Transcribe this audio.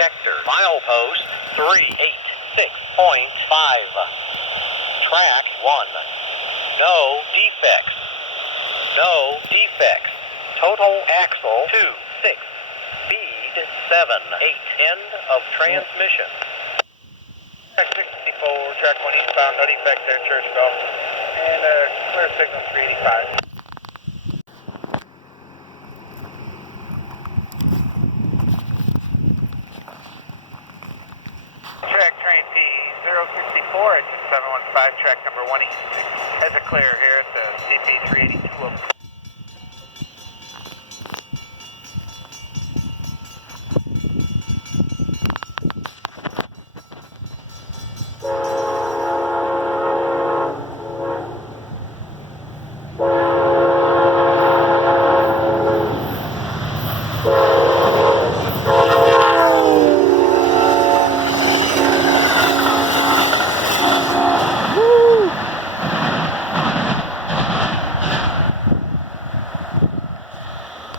detector. Milepost 386.5. Track 1. No defects. No defects. Total axle 26. Speed 78. End of transmission. Track 64, track 1 eastbound, no defects there, church golf. And clear signal 385. Track train P 064 at 715, track number 1 east. Has a clear here.